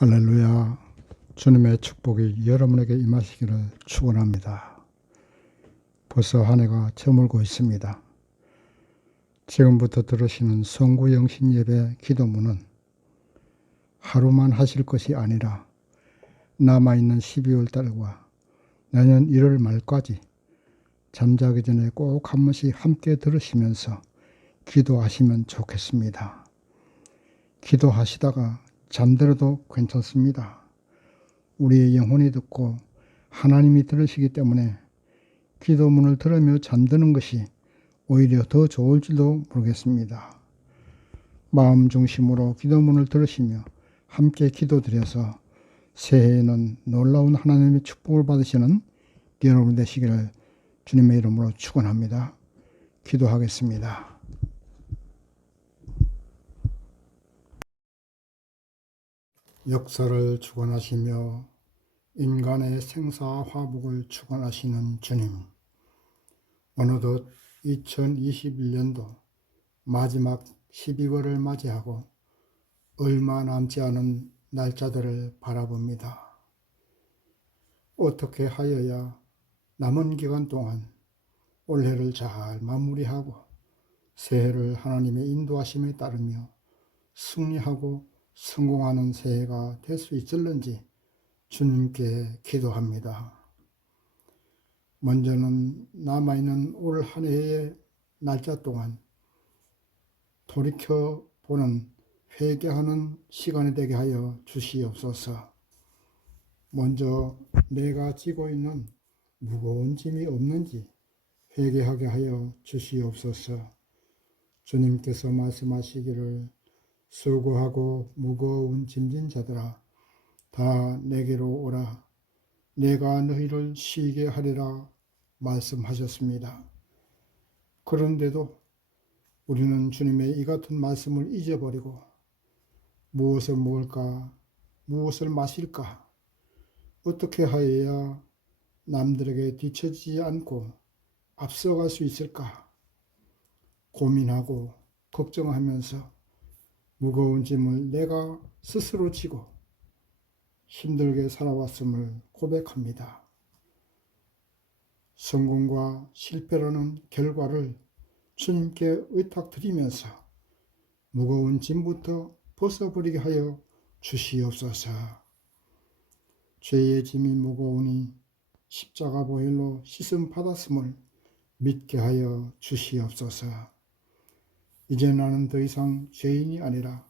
할렐루야. 주님의 축복이 여러분에게 임하시기를 축원합니다. 벌써 한 해가 저물고 있습니다. 지금부터 들으시는 성구영신 예배 기도문은 하루만 하실 것이 아니라 남아있는 12월 달과 내년 1월 말까지 잠자기 전에 꼭 한 번씩 함께 들으시면서 기도하시면 좋겠습니다. 기도하시다가 잠들어도 괜찮습니다. 우리의 영혼이 듣고 하나님이 들으시기 때문에 기도문을 들으며 잠드는 것이 오히려 더 좋을지도 모르겠습니다. 마음 중심으로 기도문을 들으시며 함께 기도드려서 새해에는 놀라운 하나님의 축복을 받으시는 여러분 되시기를 주님의 이름으로 축원합니다. 기도하겠습니다. 역사를 주관하시며 인간의 생사화복을 주관하시는 주님, 어느덧 2021년도 마지막 12월을 맞이하고 얼마 남지 않은 날짜들을 바라봅니다. 어떻게 하여야 남은 기간 동안 올해를 잘 마무리하고 새해를 하나님의 인도하심에 따르며 승리하고 성공하는 새해가 될 수 있을는지 주님께 기도합니다. 먼저는 남아있는 올 한 해의 날짜 동안 돌이켜보는 회개하는 시간이 되게 하여 주시옵소서. 먼저 내가 지고 있는 무거운 짐이 없는지 회개하게 하여 주시옵소서. 주님께서 말씀하시기를 수고하고 무거운 짐진 자들아 다 내게로 오라 내가 너희를 쉬게 하리라 말씀하셨습니다. 그런데도 우리는 주님의 이 같은 말씀을 잊어버리고 무엇을 먹을까, 무엇을 마실까, 어떻게 하여야 남들에게 뒤처지지 않고 앞서갈 수 있을까 고민하고 걱정하면서 무거운 짐을 내가 스스로 지고 힘들게 살아왔음을 고백합니다. 성공과 실패라는 결과를 주님께 의탁드리면서 무거운 짐부터 벗어버리게 하여 주시옵소서. 죄의 짐이 무거우니 십자가 보혈로 씻음 받았음을 믿게 하여 주시옵소서. 이제 나는 더 이상 죄인이 아니라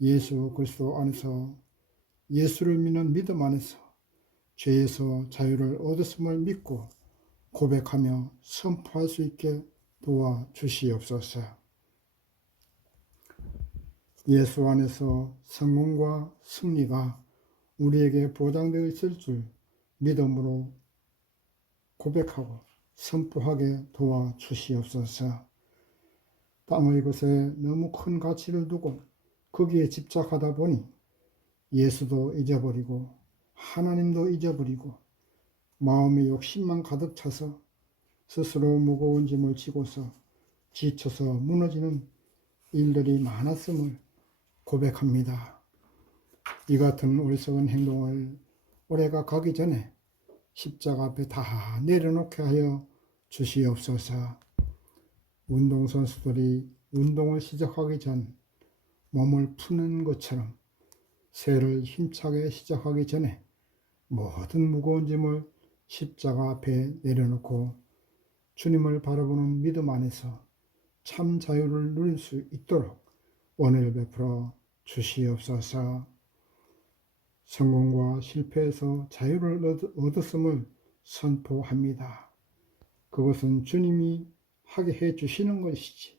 예수 그리스도 안에서 예수를 믿는 믿음 안에서 죄에서 자유를 얻었음을 믿고 고백하며 선포할 수 있게 도와주시옵소서. 예수 안에서 성공과 승리가 우리에게 보장되어 있을 줄 믿음으로 고백하고 선포하게 도와주시옵소서. 땅의 것에 너무 큰 가치를 두고 거기에 집착하다 보니 예수도 잊어버리고 하나님도 잊어버리고 마음의 욕심만 가득 차서 스스로 무거운 짐을 지고서 지쳐서 무너지는 일들이 많았음을 고백합니다. 이 같은 어리석은 행동을 올해가 가기 전에 십자가 앞에 다 내려놓게 하여 주시옵소서. 운동선수들이 운동을 시작하기 전 몸을 푸는 것처럼 새해를 힘차게 시작하기 전에 모든 무거운 짐을 십자가 앞에 내려놓고 주님을 바라보는 믿음 안에서 참 자유를 누릴 수 있도록 은혜를 베풀어 주시옵소서. 성공과 실패에서 자유를 얻었음을 선포합니다. 그것은 주님이 하게 해 주시는 것이지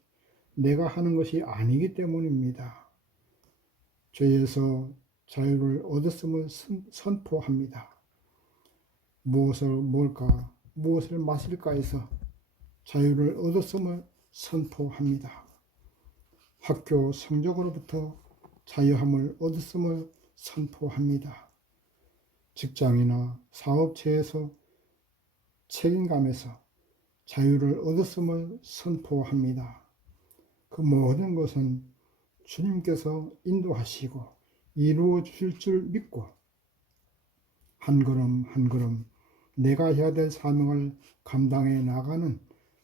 내가 하는 것이 아니기 때문입니다. 죄에서 자유를 얻었음을 선포합니다. 무엇을 먹을까, 무엇을 마실까 해서 자유를 얻었음을 선포합니다. 학교 성적으로부터 자유함을 얻었음을 선포합니다. 직장이나 사업체에서 책임감에서 자유를 얻었음을 선포합니다. 그 모든 것은 주님께서 인도하시고 이루어 주실 줄 믿고 한 걸음 한 걸음 내가 해야 될 사명을 감당해 나가는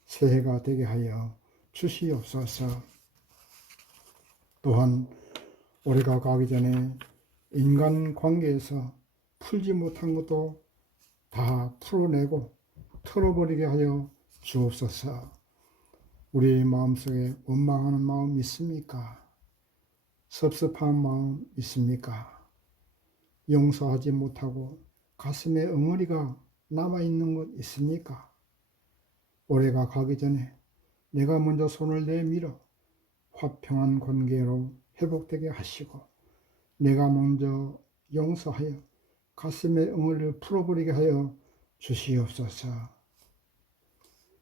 새해가 되게 하여 주시옵소서. 또한 올해가 가기 전에 인간관계에서 풀지 못한 것도 다 풀어내고 털어버리게 하여 주옵소서. 우리 마음속에 원망하는 마음 있습니까? 섭섭한 마음 있습니까? 용서하지 못하고 가슴에 엉어리가 남아있는 것 있습니까? 올해가 가기 전에 내가 먼저 손을 내밀어 화평한 관계로 회복되게 하시고 내가 먼저 용서하여 가슴의 엉어리를 풀어버리게 하여 주시옵소서.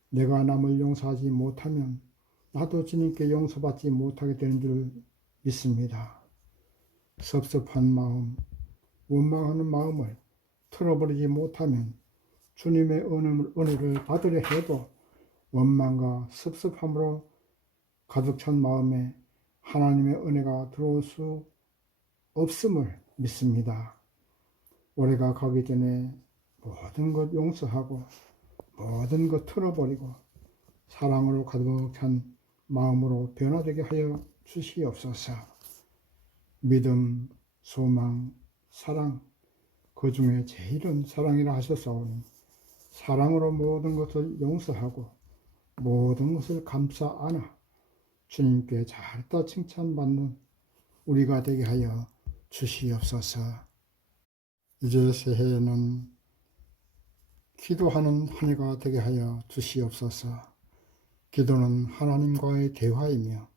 내가 남을 용서하지 못하면 나도 주님께 용서받지 못하게 되는 줄 믿습니다. 섭섭한 마음, 원망하는 마음을 털어버리지 못하면 주님의 은혜를 받으려 해도 원망과 섭섭함으로 가득 찬 마음에 하나님의 은혜가 들어올 수 없음을 믿습니다. 올해가 가기 전에 모든 것 용서하고 모든 것 털어버리고 사랑으로 가득 찬 마음으로 변화되게 하여 주시옵소서. 믿음, 소망, 사랑, 그 중에 제일은 사랑이라 하셨사오니 사랑으로 모든 것을 용서하고 모든 것을 감싸 안아 주님께 잘했다 칭찬받는 우리가 되게 하여 주시옵소서. 이제 새해에는 기도하는 한 해가 되게 하여 주시옵소서. 기도는 하나님과의 대화이며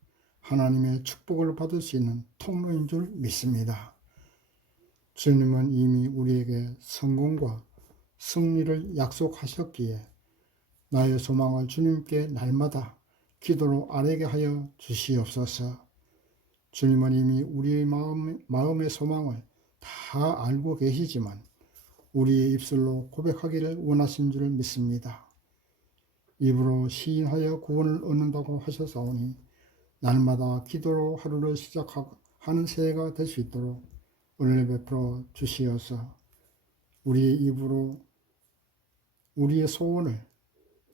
하나님의 축복을 받을 수 있는 통로인 줄 믿습니다. 주님은 이미 우리에게 성공과 승리를 약속하셨기에 나의 소망을 주님께 날마다 기도로 아뢰게 하여 주시옵소서. 주님은 이미 우리의 마음의 소망을 다 알고 계시지만 우리의 입술로 고백하기를 원하신 줄 믿습니다. 입으로 시인하여 구원을 얻는다고 하셨사오니 날마다 기도로 하루를 시작하는 새해가 될 수 있도록 은혜를 베풀어 주시어서 우리의 입으로 우리의 소원을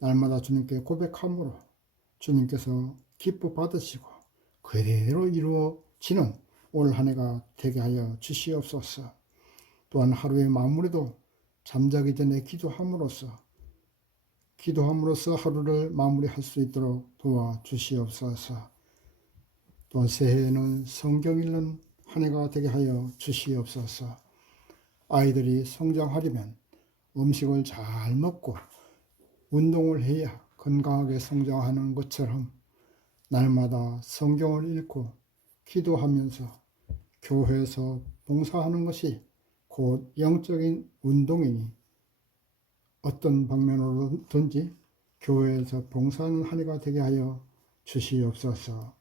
날마다 주님께 고백함으로 주님께서 기뻐 받으시고 그대로 이루어지는 올 한 해가 되게 하여 주시옵소서. 또한 하루의 마무리도 잠자기 전에 기도함으로써 하루를 마무리할 수 있도록 도와주시옵소서. 또 새해에는 성경 읽는 한 해가 되게 하여 주시옵소서. 아이들이 성장하려면 음식을 잘 먹고 운동을 해야 건강하게 성장하는 것처럼 날마다 성경을 읽고 기도하면서 교회에서 봉사하는 것이 곧 영적인 운동이니 어떤 방면으로든지 교회에서 봉사하는 한 해가 되게 하여 주시옵소서.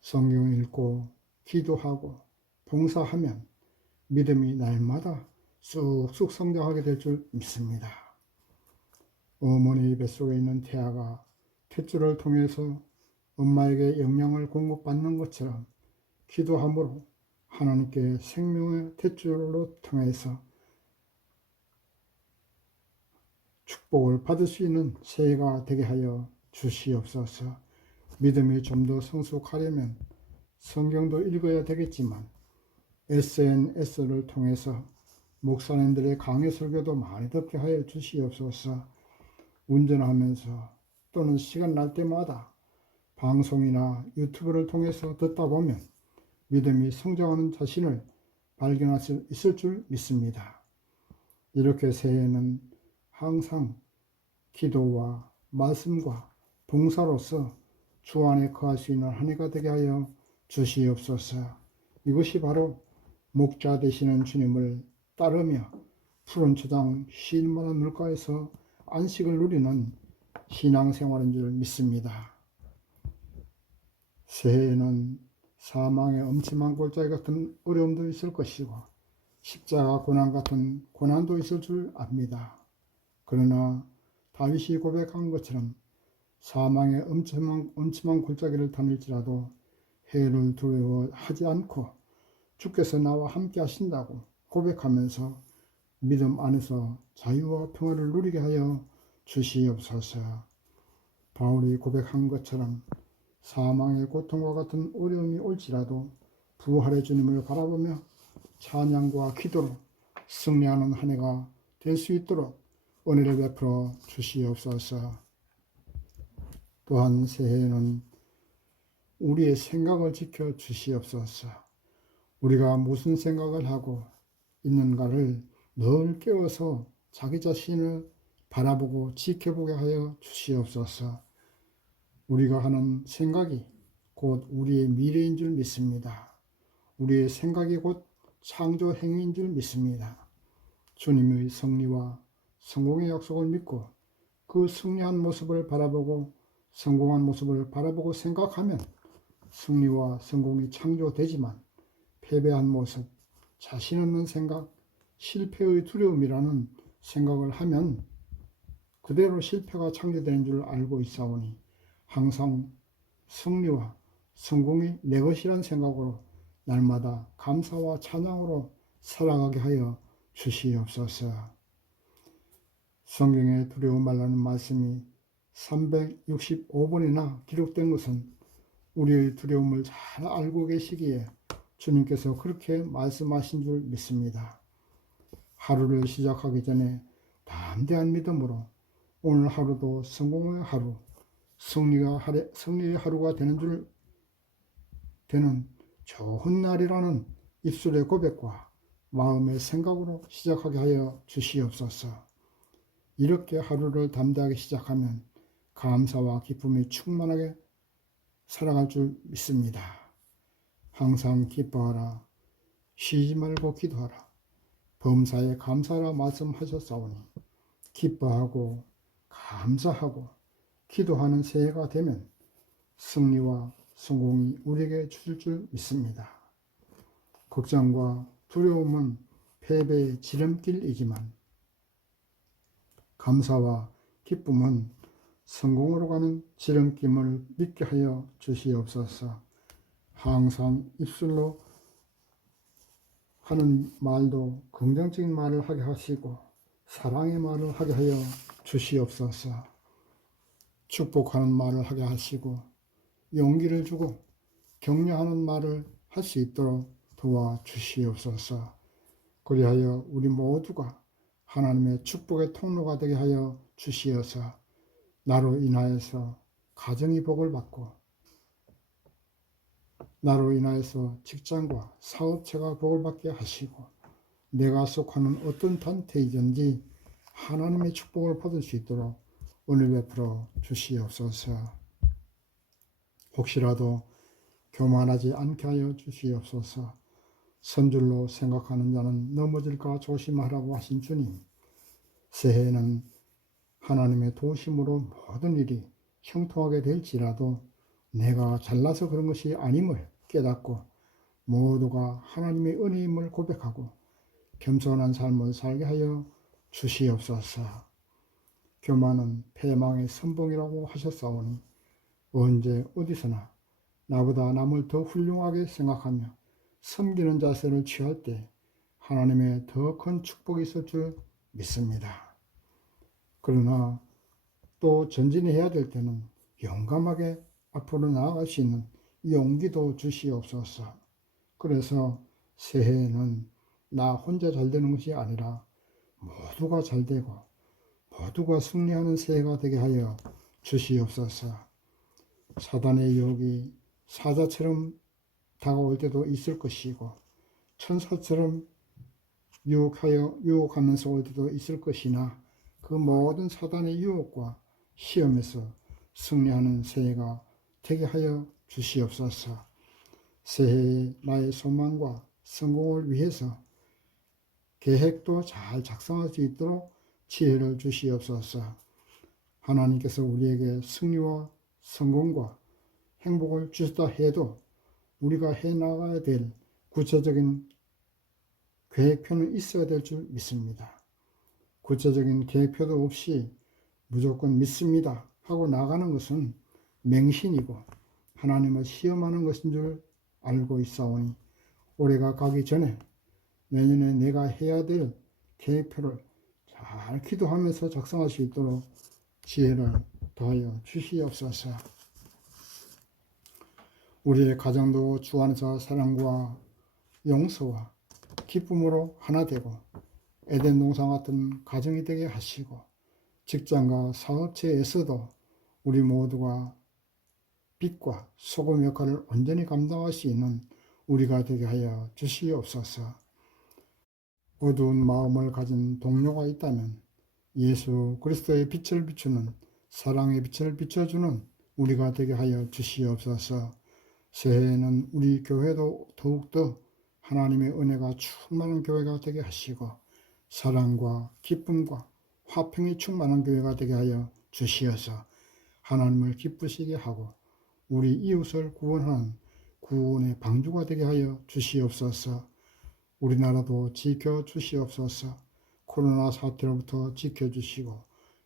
성경 읽고 기도하고 봉사하면 믿음이 날마다 쑥쑥 성장하게 될 줄 믿습니다. 어머니 뱃속에 있는 태아가 탯줄을 통해서 엄마에게 영양을 공급받는 것처럼 기도함으로 하나님께 생명의 탯줄로 통해서 축복을 받을 수 있는 새해가 되게 하여 주시옵소서. 믿음이 좀 더 성숙하려면 성경도 읽어야 되겠지만 SNS를 통해서 목사님들의 강해 설교도 많이 듣게 하여 주시옵소서. 운전하면서 또는 시간 날 때마다 방송이나 유튜브를 통해서 듣다 보면 믿음이 성장하는 자신을 발견할 수 있을 줄 믿습니다. 이렇게 새해에는 항상 기도와 말씀과 봉사로서 주 안에 거할 수 있는 한 해가 되게 하여 주시옵소서. 이것이 바로 목자 되시는 주님을 따르며 푸른 초장 쉴 만한 물가에서 안식을 누리는 신앙생활인 줄 믿습니다. 새해에는 사망의 엄침한 골짜기 같은 어려움도 있을 것이고 십자가 고난 같은 고난도 있을 줄 압니다. 그러나 다윗이 고백한 것처럼 사망의 엄침한 골짜기를 다닐지라도 해를 두려워하지 않고 주께서 나와 함께 하신다고 고백하면서 믿음 안에서 자유와 평화를 누리게 하여 주시옵소서. 바울이 고백한 것처럼 사망의 고통과 같은 어려움이 올지라도 부활의 주님을 바라보며 찬양과 기도로 승리하는 한 해가 될 수 있도록 은혜를 베풀어 주시옵소서. 또한 새해에는 우리의 생각을 지켜 주시옵소서. 우리가 무슨 생각을 하고 있는가를 늘 깨워서 자기 자신을 바라보고 지켜보게 하여 주시옵소서. 우리가 하는 생각이 곧 우리의 미래인 줄 믿습니다. 우리의 생각이 곧 창조 행위인 줄 믿습니다. 주님의 승리와 성공의 약속을 믿고 그 승리한 모습을 바라보고 성공한 모습을 바라보고 생각하면 승리와 성공이 창조되지만 패배한 모습, 자신 없는 생각, 실패의 두려움이라는 생각을 하면 그대로 실패가 창조되는 줄 알고 있사오니 항상 승리와 성공이 내 것이란 생각으로 날마다 감사와 찬양으로 살아가게 하여 주시옵소서. 성경에 두려움 말라는 말씀이 365번이나 기록된 것은 우리의 두려움을 잘 알고 계시기에 주님께서 그렇게 말씀하신 줄 믿습니다. 하루를 시작하기 전에 담대한 믿음으로 오늘 하루도 성공의 하루, 승리의 하루가 되는 좋은 날이라는 입술의 고백과 마음의 생각으로 시작하게 하여 주시옵소서. 이렇게 하루를 담대하게 시작하면 감사와 기쁨이 충만하게 살아갈 줄 믿습니다. 항상 기뻐하라. 쉬지 말고 기도하라. 범사에 감사하라 말씀하셨사오니 기뻐하고 감사하고 기도하는 새해가 되면 승리와 성공이 우리에게 주실 줄 믿습니다. 걱정과 두려움은 패배의 지름길이지만 감사와 기쁨은 성공으로 가는 지름길을 믿게 하여 주시옵소서. 항상 입술로 하는 말도 긍정적인 말을 하게 하시고 사랑의 말을 하게 하여 주시옵소서. 축복하는 말을 하게 하시고 용기를 주고 격려하는 말을 할 수 있도록 도와주시옵소서. 그리하여 우리 모두가 하나님의 축복의 통로가 되게 하여 주시어서 나로 인하여서 가정이 복을 받고 나로 인하여서 직장과 사업체가 복을 받게 하시고 내가 속하는 어떤 단체이든지 하나님의 축복을 받을 수 있도록 은혜 베풀어 주시옵소서. 혹시라도 교만하지 않게 하여 주시옵소서. 선줄로 생각하는 자는 넘어질까 조심하라고 하신 주님, 새해에는 하나님의 도우심으로 모든 일이 형통하게 될지라도 내가 잘나서 그런 것이 아님을 깨닫고 모두가 하나님의 은혜임을 고백하고 겸손한 삶을 살게 하여 주시옵소서. 교만은 패망의 선봉이라고 하셨사오니 언제 어디서나 나보다 남을 더 훌륭하게 생각하며 섬기는 자세를 취할 때 하나님의 더 큰 축복이 있을 줄 믿습니다. 그러나 또 전진해야 될 때는 용감하게 앞으로 나아갈 수 있는 용기도 주시옵소서. 그래서 새해에는 나 혼자 잘 되는 것이 아니라 모두가 잘 되고 모두가 승리하는 새해가 되게 하여 주시옵소서. 사단의 유혹이 사자처럼 다가올 때도 있을 것이고 천사처럼 유혹하면서 올 때도 있을 것이나 그 모든 사단의 유혹과 시험에서 승리하는 새해가 되게 하여 주시옵소서. 새해에 나의 소망과 성공을 위해서 계획도 잘 작성할 수 있도록 지혜를 주시옵소서. 하나님께서 우리에게 승리와 성공과 행복을 주셨다 해도 우리가 해나가야 될 구체적인 계획표는 있어야 될 줄 믿습니다. 구체적인 계획표도 없이 무조건 믿습니다 하고 나가는 것은 맹신이고 하나님을 시험하는 것인 줄 알고 있사오니 올해가 가기 전에 내년에 내가 해야 될 계획표를 잘 기도하면서 작성할 수 있도록 지혜를 더하여 주시옵소서. 우리의 가정도 주 안에서 사랑과 용서와 기쁨으로 하나 되고 에덴 동산 같은 가정이 되게 하시고, 직장과 사업체에서도 우리 모두가 빛과 소금 역할을 온전히 감당할 수 있는 우리가 되게 하여 주시옵소서. 어두운 마음을 가진 동료가 있다면 예수 그리스도의 빛을 비추는, 사랑의 빛을 비춰주는 우리가 되게 하여 주시옵소서. 새해에는 우리 교회도 더욱더 하나님의 은혜가 충만한 교회가 되게 하시고, 사랑과 기쁨과 화평이 충만한 교회가 되게 하여 주시어서 하나님을 기쁘시게 하고 우리 이웃을 구원하는 구원의 방주가 되게 하여 주시옵소서. 우리나라도 지켜주시옵소서. 코로나 사태로부터 지켜주시고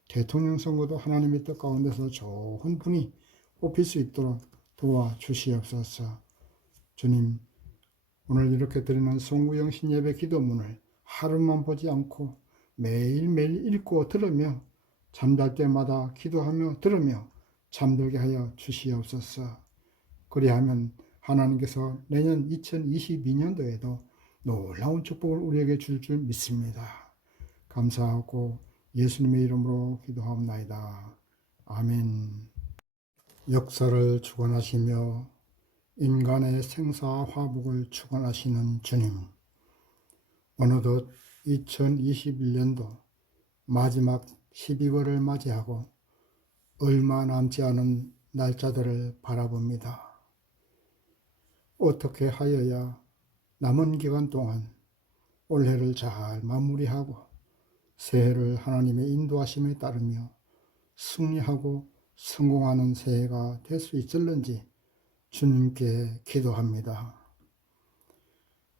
대통령 선거도 하나님의 뜻 가운데서 좋은 분이 뽑힐 수 있도록 도와주시옵소서. 주님, 오늘 이렇게 드리는 송구영신 예배 기도문을 하루만 보지 않고 매일매일 읽고 들으며 잠잘 때마다 기도하며 들으며 잠들게 하여 주시옵소서. 그리하면 하나님께서 내년 2022년도에도 놀라운 축복을 우리에게 줄 믿습니다. 감사하고 예수님의 이름으로 기도하옵나이다. 아멘. 역사를 주관하시며 인간의 생사화복을 주관하시는 주님, 어느덧 2021년도 마지막 12월을 맞이하고 얼마 남지 않은 날짜들을 바라봅니다. 어떻게 하여야 남은 기간 동안 올해를 잘 마무리하고 새해를 하나님의 인도하심에 따르며 승리하고 성공하는 새해가 될 수 있을는지 주님께 기도합니다.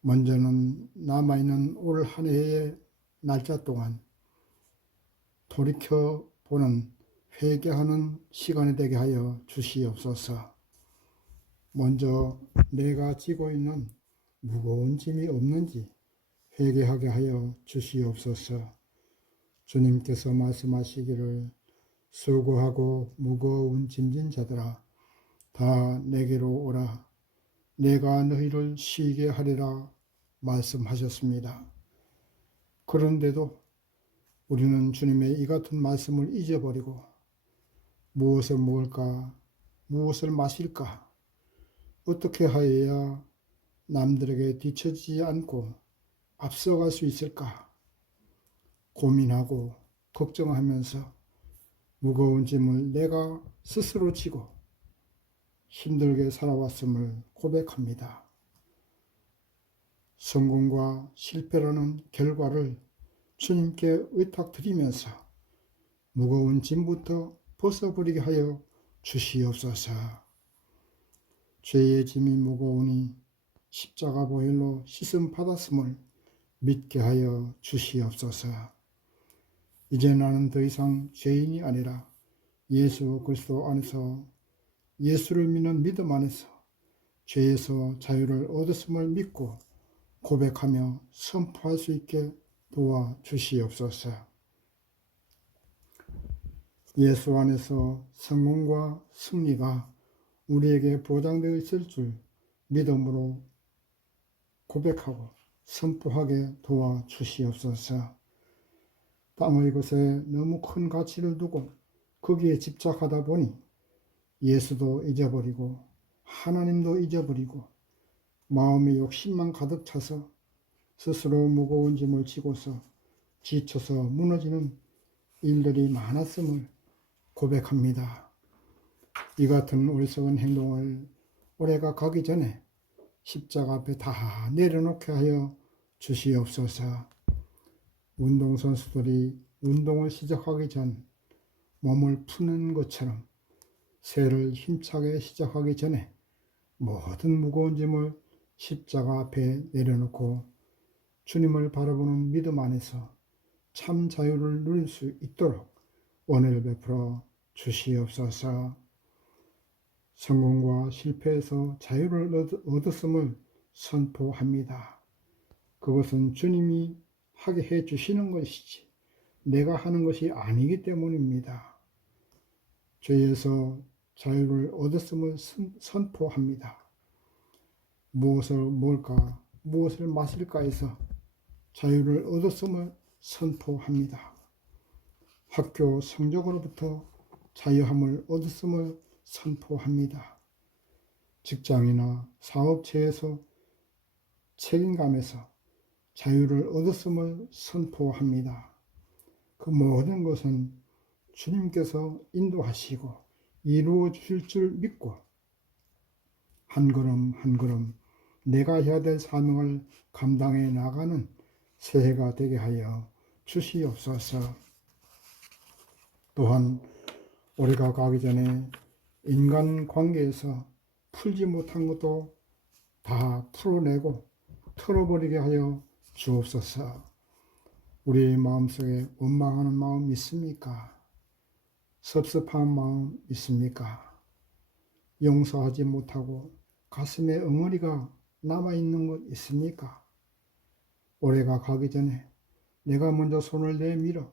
먼저는 남아있는 올 한 해의 날짜 동안 돌이켜보는 회개하는 시간이 되게 하여 주시옵소서. 먼저 내가 지고 있는 무거운 짐이 없는지 회개하게 하여 주시옵소서. 주님께서 말씀하시기를 수고하고 무거운 짐진 자들아 다 내게로 오라 내가 너희를 쉬게 하리라 말씀하셨습니다. 그런데도 우리는 주님의 이 같은 말씀을 잊어버리고 무엇을 먹을까, 무엇을 마실까, 어떻게 하여야 남들에게 뒤처지지 않고 앞서갈 수 있을까 고민하고 걱정하면서 무거운 짐을 내가 스스로 지고 힘들게 살아왔음을 고백합니다. 성공과 실패라는 결과를 주님께 의탁드리면서 무거운 짐부터 벗어버리게 하여 주시옵소서. 죄의 짐이 무거우니 십자가 보혈로 씻음 받았음을 믿게 하여 주시옵소서. 이제 나는 더 이상 죄인이 아니라 예수 그리스도 안에서 예수를 믿는 믿음 안에서 죄에서 자유를 얻었음을 믿고 고백하며 선포할 수 있게 도와주시옵소서. 예수 안에서 성공과 승리가 우리에게 보장되어 있을 줄 믿음으로 고백하고 선포하게 도와주시옵소서. 땅의 것에 너무 큰 가치를 두고 거기에 집착하다 보니 예수도 잊어버리고 하나님도 잊어버리고 마음의 욕심만 가득 차서 스스로 무거운 짐을 지고서 지쳐서 무너지는 일들이 많았음을 고백합니다. 이 같은 어리석은 행동을 올해가 가기 전에 십자가 앞에 다 내려놓게 하여 주시옵소서. 운동선수들이 운동을 시작하기 전 몸을 푸는 것처럼 새해를 힘차게 시작하기 전에 모든 무거운 짐을 십자가 앞에 내려놓고 주님을 바라보는 믿음 안에서 참 자유를 누릴 수 있도록 은혜를 베풀어 주시옵소서. 성공과 실패에서 자유를 얻었음을 선포합니다. 그것은 주님이 하게 해 주시는 것이지 내가 하는 것이 아니기 때문입니다. 죄에서 자유를 얻었음을 선포합니다. 무엇을 먹을까, 무엇을 마실까 해서 자유를 얻었음을 선포합니다. 학교 성적으로부터 자유함을 얻었음을 선포합니다. 직장이나 사업체에서 책임감에서 자유를 얻었음을 선포합니다. 그 모든 것은 주님께서 인도하시고 이루어 주실 줄 믿고 한 걸음 한 걸음 내가 해야 될 사명을 감당해 나가는 새해가 되게 하여 주시옵소서. 또한 올해가 가기 전에 인간관계에서 풀지 못한 것도 다 풀어내고 털어버리게 하여 주옵소서. 우리의 마음속에 원망하는 마음 있습니까? 섭섭한 마음 있습니까? 용서하지 못하고 가슴에 엉어리가 남아있는 것 있습니까? 올해가 가기 전에 내가 먼저 손을 내밀어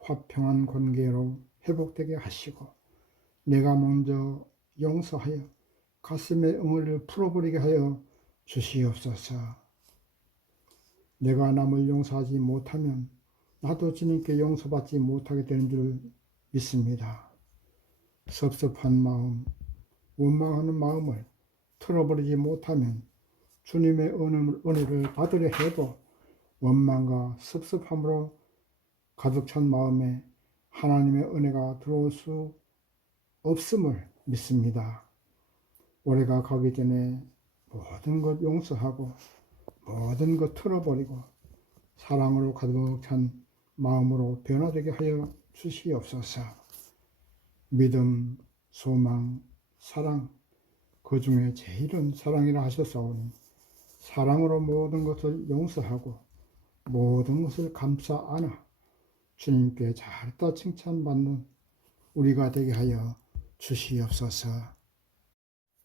화평한 관계로 회복되게 하시고 내가 먼저 용서하여 가슴의 엉어리를 풀어버리게 하여 주시옵소서. 내가 남을 용서하지 못하면 나도 주님께 용서받지 못하게 되는 줄 믿습니다. 섭섭한 마음, 원망하는 마음을 털어버리지 못하면 주님의 은혜를 받으려 해도 원망과 섭섭함으로 가득 찬 마음에 하나님의 은혜가 들어올 수 없음을 믿습니다. 올해가 가기 전에 모든 것 용서하고 모든 것 털어버리고 사랑으로 가득 찬 마음으로 변화되게 하여 주시옵소서. 믿음, 소망, 사랑, 그 중에 제일은 사랑이라 하셨사오니 사랑으로 모든 것을 용서하고 모든 것을 감싸 안아 주님께 잘했다 칭찬받는 우리가 되게 하여 주시옵소서.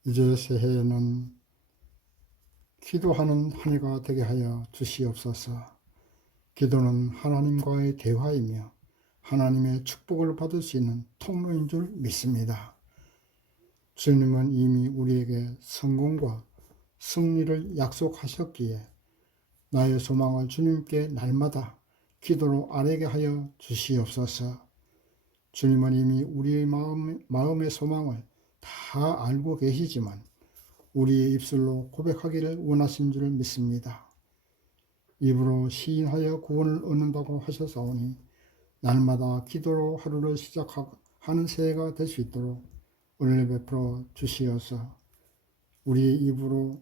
이제 새해에는 기도하는 한 해가 되게 하여 주시옵소서. 기도는 하나님과의 대화이며 하나님의 축복을 받을 수 있는 통로인 줄 믿습니다. 주님은 이미 우리에게 성공과 승리를 약속하셨기에 나의 소망을 주님께 날마다 기도로 아뢰게 하여 주시옵소서. 주님은 이미 우리의 마음의 소망을 다 알고 계시지만 우리의 입술로 고백하기를 원하신 줄 믿습니다. 입으로 시인하여 구원을 얻는다고 하셨사오니 날마다 기도로 하루를 시작하는 새해가 될 수 있도록 은혜 베풀어 주시어서 우리의 입으로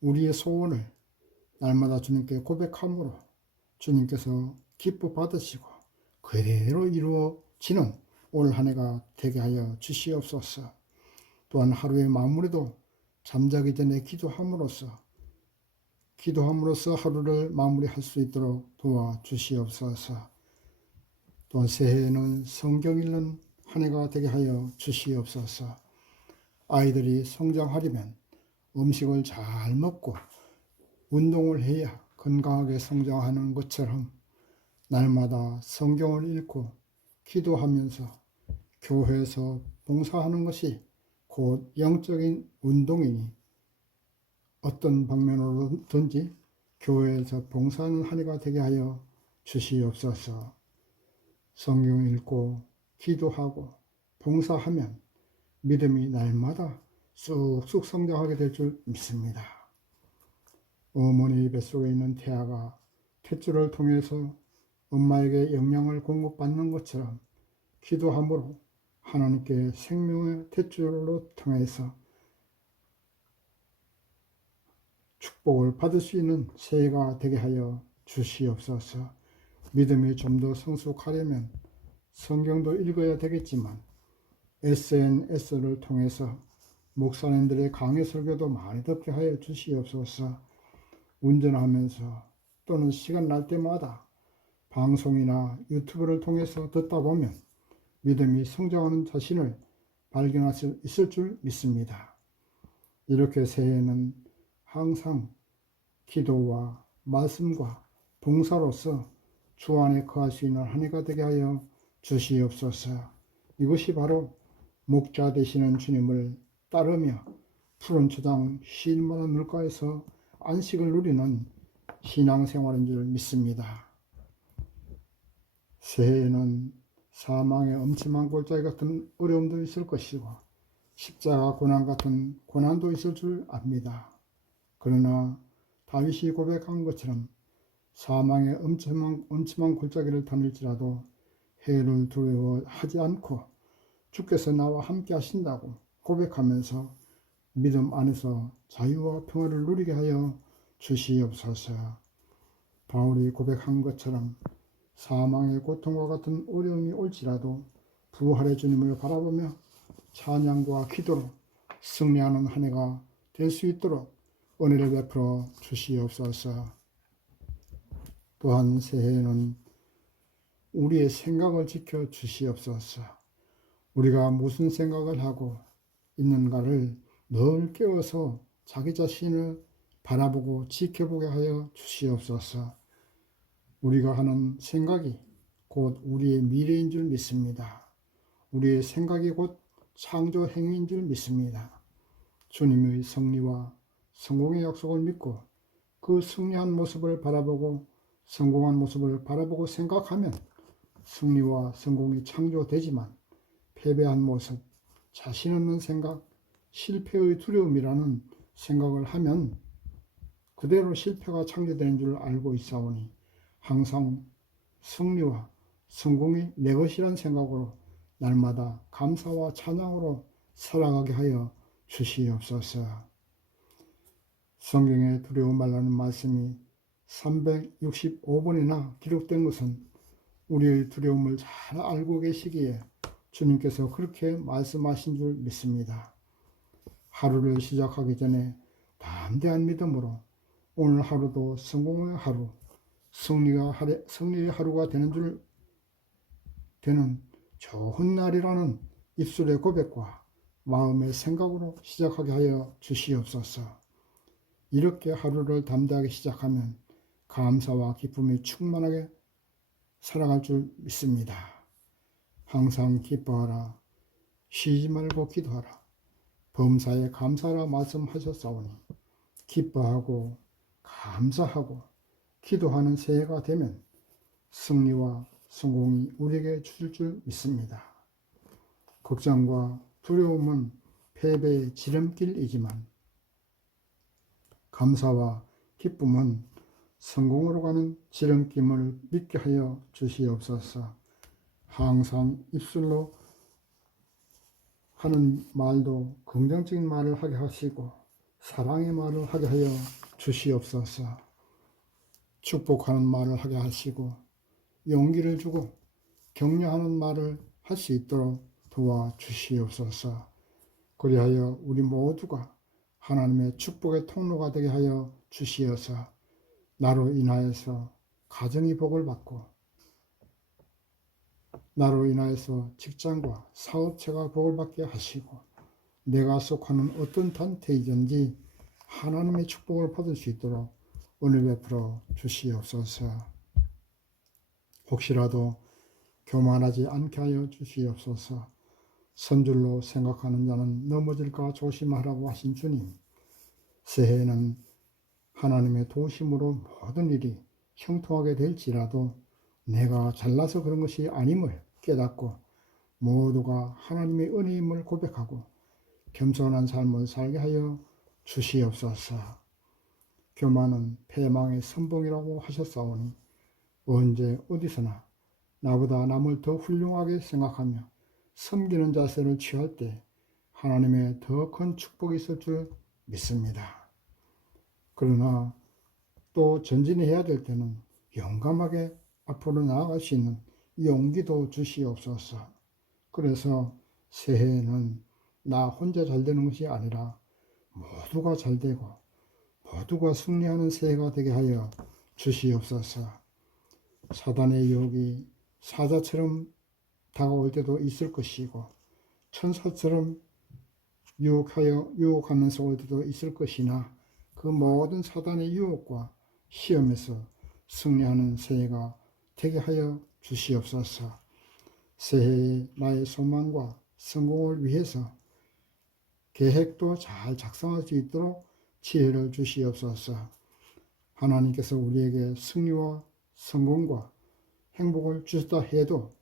우리의 소원을 날마다 주님께 고백함으로 주님께서 기뻐 받으시고 그대로 이루어지는 올 한 해가 되게 하여 주시옵소서. 또한 하루의 마무리도 잠자기 전에 기도함으로써 하루를 마무리할 수 있도록 도와주시옵소서. 또한 새해에는 성경 읽는 한 해가 되게 하여 주시옵소서. 아이들이 성장하려면 음식을 잘 먹고 운동을 해야 건강하게 성장하는 것처럼 날마다 성경을 읽고 기도하면서 교회에서 봉사하는 것이 곧 영적인 운동이니 어떤 방면으로든지 교회에서 봉사하는 한 해가 되게 하여 주시옵소서. 성경 읽고 기도하고 봉사하면 믿음이 날마다 쑥쑥 성장하게 될 줄 믿습니다. 어머니 뱃속에 있는 태아가 탯줄을 통해서 엄마에게 영양을 공급받는 것처럼 기도함으로 하나님께 생명의 탯줄로 통해서 축복을 받을 수 있는 새해가 되게 하여 주시옵소서. 믿음이 좀 더 성숙하려면 성경도 읽어야 되겠지만 SNS를 통해서 목사님들의 강해 설교도 많이 듣게 하여 주시옵소서. 운전하면서 또는 시간 날 때마다 방송이나 유튜브를 통해서 듣다 보면 믿음이 성장하는 자신을 발견할 수 있을 줄 믿습니다. 이렇게 새해에는 항상 기도와 말씀과 봉사로서 주 안에 거할 수 있는 한 해가 되게 하여 주시옵소서. 이것이 바로 목자 되시는 주님을 따르며 푸른 초장 쉴 만한 물가에서 안식을 누리는 신앙생활인 줄 믿습니다. 새해에는 사망의 엄침한 골짜기 같은 어려움도 있을 것이고 십자가 고난 같은 고난도 있을 줄 압니다. 그러나 다윗이 고백한 것처럼 사망의 엄침한 골짜기를 다닐지라도 해를 두려워하지 않고 주께서 나와 함께 하신다고 고백하면서 믿음 안에서 자유와 평화를 누리게 하여 주시옵소서. 바울이 고백한 것처럼 사망의 고통과 같은 어려움이 올지라도 부활의 주님을 바라보며 찬양과 기도로 승리하는 한 해가 될 수 있도록 은혜를 베풀어 주시옵소서. 또한 새해에는 우리의 생각을 지켜 주시옵소서. 우리가 무슨 생각을 하고 있는가를 늘 깨워서 자기 자신을 바라보고 지켜보게 하여 주시옵소서. 우리가 하는 생각이 곧 우리의 미래인 줄 믿습니다. 우리의 생각이 곧 창조 행위인 줄 믿습니다. 주님의 승리와 성공의 약속을 믿고 그 승리한 모습을 바라보고 성공한 모습을 바라보고 생각하면 승리와 성공이 창조되지만 패배한 모습, 자신 없는 생각, 실패의 두려움이라는 생각을 하면 그대로 실패가 창조되는 줄 알고 있사오니 항상 승리와 성공이 내 것이란 생각으로 날마다 감사와 찬양으로 살아가게 하여 주시옵소서. 성경에 두려워 말라는 말씀이 365번이나 기록된 것은 우리의 두려움을 잘 알고 계시기에 주님께서 그렇게 말씀하신 줄 믿습니다. 하루를 시작하기 전에 담대한 믿음으로 오늘 하루도 성공의 하루, 승리의 하루가 되는 좋은 날이라는 입술의 고백과 마음의 생각으로 시작하게 하여 주시옵소서. 이렇게 하루를 담대하게 시작하면 감사와 기쁨이 충만하게 살아갈 줄 믿습니다. 항상 기뻐하라. 쉬지 말고 기도하라. 범사에 감사하라 말씀하셨사오니 기뻐하고 감사하고 기도하는 새해가 되면 승리와 성공이 우리에게 주실 줄 믿습니다. 걱정과 두려움은 패배의 지름길이지만 감사와 기쁨은 성공으로 가는 지름길을 믿게 하여 주시옵소서. 항상 입술로 하는 말도 긍정적인 말을 하게 하시고 사랑의 말을 하게 하여 주시옵소서. 축복하는 말을 하게 하시고 용기를 주고 격려하는 말을 할 수 있도록 도와주시옵소서. 그리하여 우리 모두가 하나님의 축복의 통로가 되게 하여 주시어서 나로 인하여서 가정이 복을 받고 나로 인하여서 직장과 사업체가 복을 받게 하시고 내가 속하는 어떤 단체이든지 하나님의 축복을 받을 수 있도록 은혜 베풀어 주시옵소서. 혹시라도 교만하지 않게 하여 주시옵소서. 선줄로 생각하는 자는 넘어질까 조심하라고 하신 주님, 새해에는 하나님의 도우심으로 모든 일이 형통하게 될지라도 내가 잘나서 그런 것이 아님을 깨닫고 모두가 하나님의 은혜임을 고백하고 겸손한 삶을 살게 하여 주시옵소서. 교만은 패망의 선봉이라고 하셨사오니 언제 어디서나 나보다 남을 더 훌륭하게 생각하며 섬기는 자세를 취할 때 하나님의 더 큰 축복이 있을 줄 믿습니다. 그러나 또 전진해야 될 때는 용감하게 앞으로 나아갈 수 있는 용기도 주시옵소서. 그래서 새해에는 나 혼자 잘 되는 것이 아니라 모두가 잘 되고 모두가 승리하는 새해가 되게 하여 주시옵소서. 사단의 유혹이 사자처럼 다가올 때도 있을 것이고 천사처럼 유혹하면서 올 때도 있을 것이나 그 모든 사단의 유혹과 시험에서 승리하는 새해가 되게 하여 주시옵소서. 새해에 나의 소망과 성공을 위해서 계획도 잘 작성할 수 있도록 지혜를 주시옵소서. 하나님께서 우리에게 승리와 성공과 행복을 주셨다 해도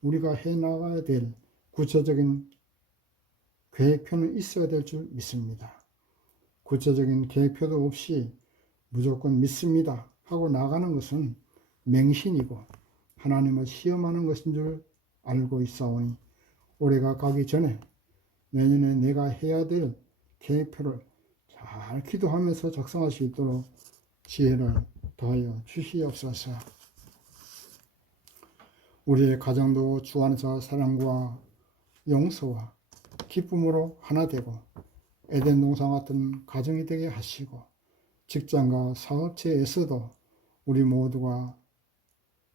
우리가 해나가야 될 구체적인 계획표는 있어야 될 줄 믿습니다. 구체적인 계획표도 없이 무조건 믿습니다 하고 나가는 것은 맹신이고 하나님을 시험하는 것인 줄 알고 있사오니 올해가 가기 전에 내년에 내가 해야 될 계획표를 잘 기도하면서 작성할 수 있도록 지혜를 더하여 주시옵소서. 우리의 가정도 주 안에서 사랑과 용서와 기쁨으로 하나 되고 에덴 동산 같은 가정이 되게 하시고 직장과 사업체에서도 우리 모두가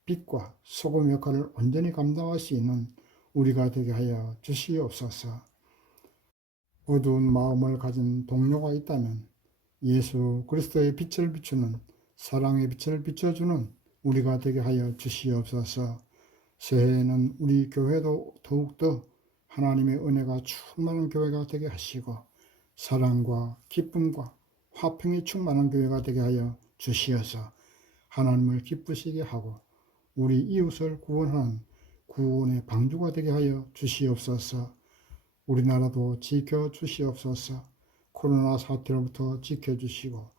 빛과 소금 역할을 온전히 감당할 수 있는 우리가 되게 하여 주시옵소서. 어두운 마음을 가진 동료가 있다면 예수 그리스도의 빛을 비추는 사랑의 빛을 비춰주는 우리가 되게 하여 주시옵소서. 새해에는 우리 교회도 더욱더 하나님의 은혜가 충만한 교회가 되게 하시고 사랑과 기쁨과 화평이 충만한 교회가 되게 하여 주시어서 하나님을 기쁘시게 하고 우리 이웃을 구원하는 구원의 방주가 되게 하여 주시옵소서. 우리나라도 지켜주시옵소서. 코로나 사태로부터 지켜주시고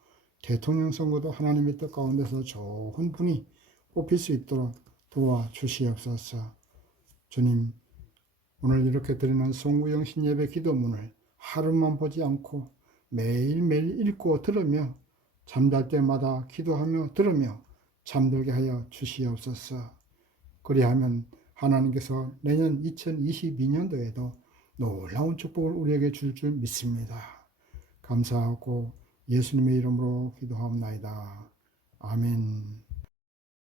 대통령 선거도 하나님의 뜻 가운데서 좋은 분이 뽑힐 수 있도록 도와주시옵소서. 주님, 오늘 이렇게 드리는 송구영신 예배 기도문을 하루만 보지 않고 매일매일 읽고 들으며 잠잘 때마다 기도하며 들으며 잠들게 하여 주시옵소서. 그리하면 하나님께서 내년 2022년도에도 놀라운 축복을 우리에게 줄 줄 믿습니다. 감사하고 예수님의 이름으로 기도하옵나이다. 아멘.